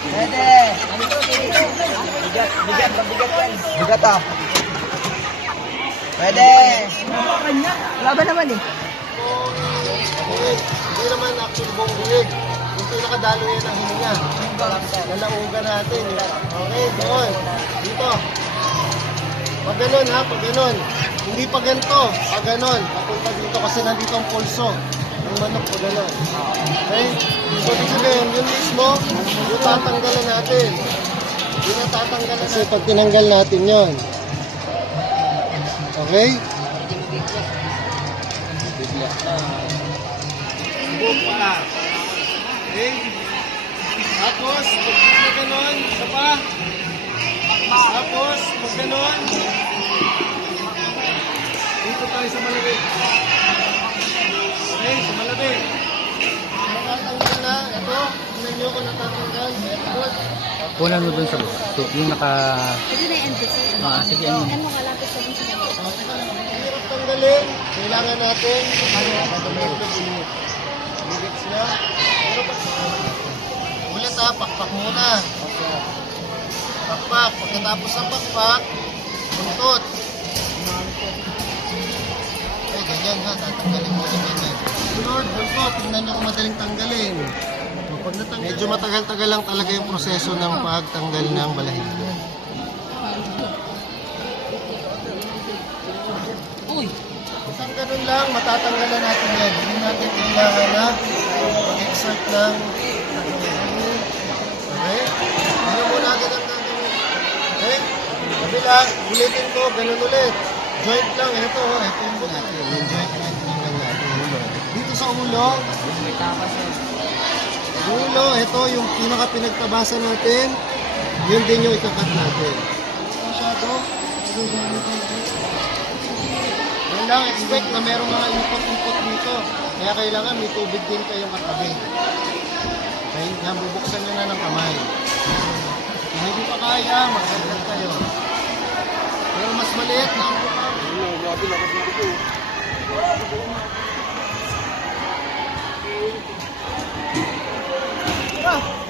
Pwede. Bigat yan. Bigat ah. Pwede. Laban naman eh. Hindi naman actually buong buwig. Yung pinakadalo yan ang hininga. Lalaugan natin. Okay, doon. Dito. Pag ganun ha, pag ganun. Hindi pa ganito, pag ganun. Papunta dito kasi nandito ang pulso. Ang manok pag ganun. Okay? So, ibig sabihin, yun mismo, yung tatanggalan natin. Yun ang tatanggalan natin. Kasi pag tinanggal natin yun. Okay? Subok pa. Okay? Tapos, pag ganun, isa pa. Tapos, pag ganun, dito tayo sa malabig. Okay, sa malabig. Natatanggal na, ito. Tingnan nyo kung natatanggal. Good. Kunan mo dun sa so, yung naka... Ito na yung emphasis. sige, ano? Ano kalapit sa dun sa Hirap tanggalin. Kailangan natin limits niya. Pero pag ulit ha, pakpak muna. Pakpak. Pagkatapos ng pakpak, buntot. Okay, ganyan ha. Tatanggalin mo yung ganyan. Lord, buntot. Tingnan nyo kung madaling tanggalin. Medyo matagal-tagal lang talaga yung proseso ng pagtanggal ng balahibo. Isang ganun lang, matatanggalan natin yan. Hindi natin kailangan na mag-exert ng okay? Ano mo natin ang gagawin? Okay? Kabila, ulitin ko, ganun ulit. Joint lang, ito yung buto natin. Yung joint lang natin. Dito sa ulo, ulo, ito yung pinaka-pinagtabasan natin. Yun din yung ikakat natin. Masyado. Yan lang, expect na merong mga input dito. Kaya kailangan may tubig din kayong katabi. Okay? Yan, bubuksan nyo na ng kamay. Kung hindi pa kaya, magdagdag kayo. Pero mas maliit na ang bukang. Tara!